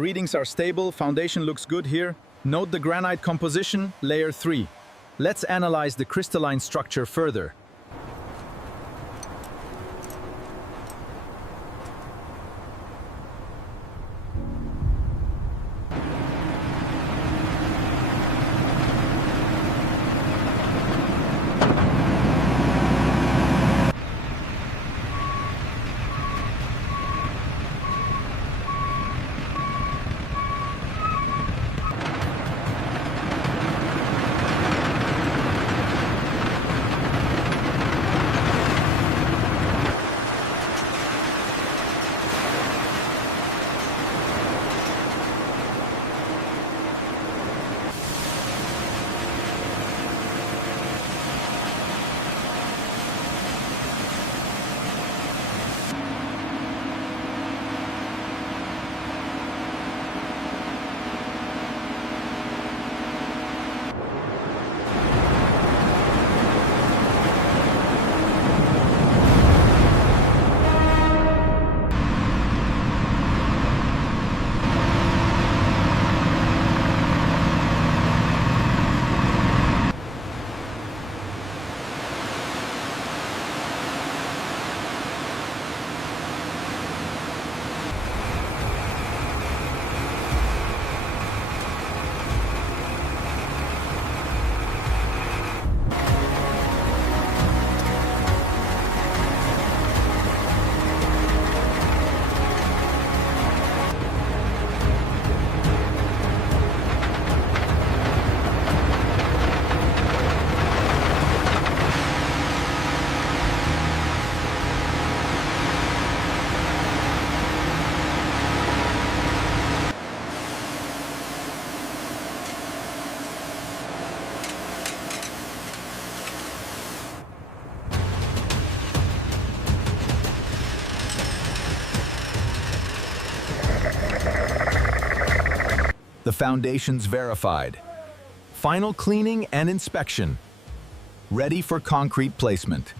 readings are stable, foundation looks good here. Note the granite composition, layer 3. Let's analyze the crystalline structure further. The foundation's verified. Final cleaning and inspection. Ready for concrete placement.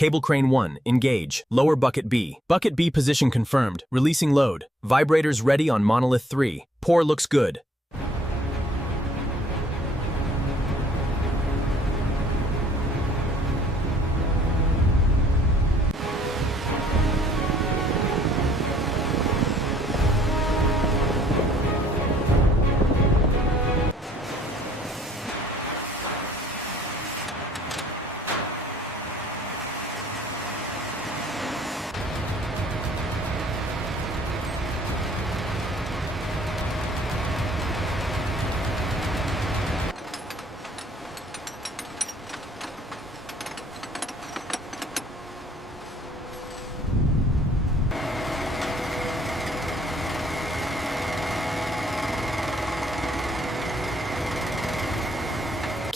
Cable crane 1, engage. Lower bucket B. Bucket B position confirmed. Releasing load. Vibrators ready on monolith 3. Pour looks good.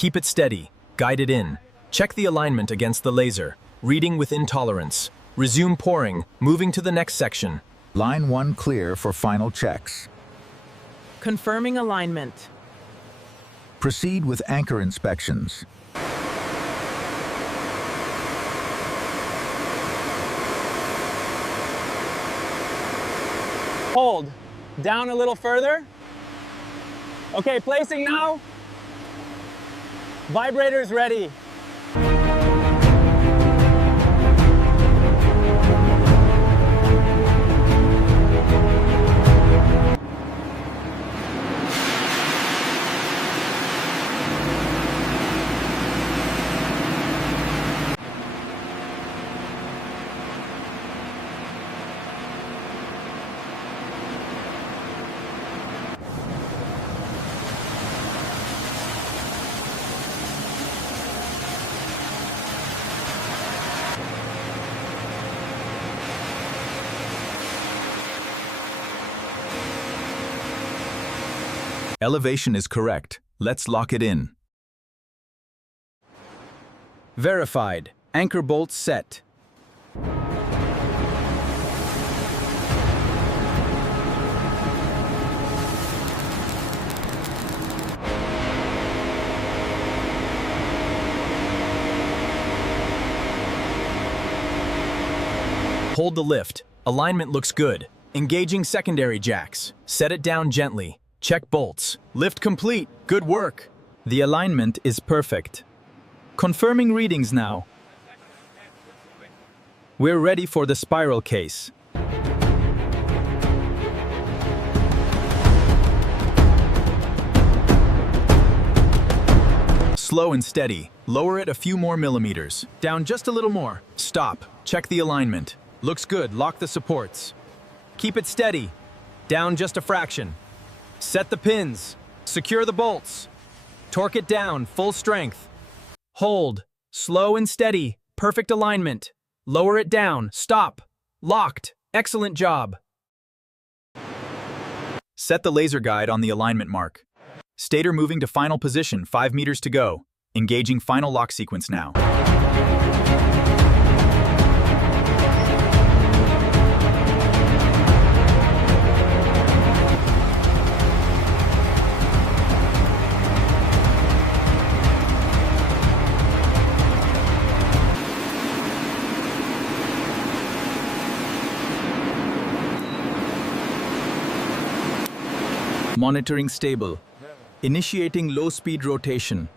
Keep it steady. Guide it in. Check the alignment against the laser. Reading within tolerance. Resume pouring, moving to the next section. Line 1 clear for final checks. Confirming alignment. Proceed with anchor inspections. Hold. Down a little further. Okay, placing now. Vibrators ready. Elevation is correct. Let's lock it in. Verified. Anchor bolts set. Hold the lift. Alignment looks good. Engaging secondary jacks. Set it down gently. Check bolts. Lift complete. Good work. The alignment is perfect. Confirming readings now. We're ready for the spiral case. Slow and steady. Lower it a few more millimeters. Down just a little more. Stop. Check the alignment. Looks good. Lock the supports. Keep it steady. Down just a fraction. Set the pins. Secure the bolts. Torque it down, full strength. Hold. Slow and steady. Perfect alignment. Lower it down. Stop. Locked. Excellent job. Set the laser guide on the alignment mark. Stator moving to final position, 5 meters to go. Engaging final lock sequence now. Monitoring stable. Initiating low-speed rotation.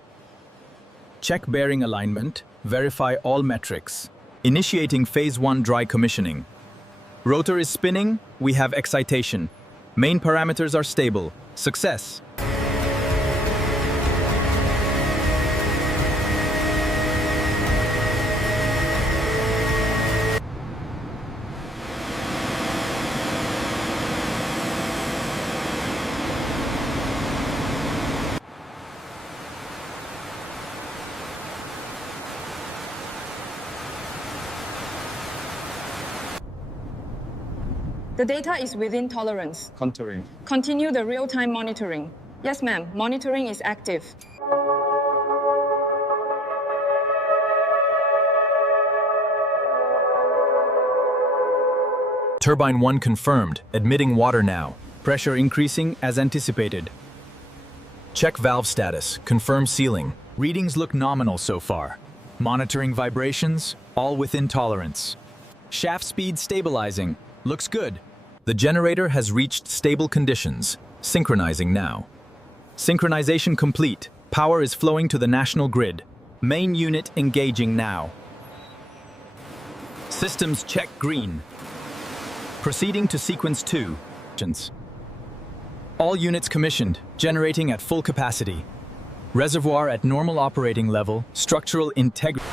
Check bearing alignment. Verify all metrics. Initiating phase 1 dry commissioning. Rotor is spinning. We have excitation. Main parameters are stable. Success. The data is within tolerance. Contouring. Continue the real-time monitoring. Yes, ma'am. Monitoring is active. Turbine 1 confirmed. Admitting water now. Pressure increasing as anticipated. Check valve status. Confirm sealing. Readings look nominal so far. Monitoring vibrations, all within tolerance. Shaft speed stabilizing. Looks good. The generator has reached stable conditions. Synchronizing now. Synchronization complete. Power is flowing to the national grid. Main unit engaging now. Systems check green. Proceeding to sequence 2. All units commissioned, generating at full capacity. Reservoir at normal operating level, structural integrity.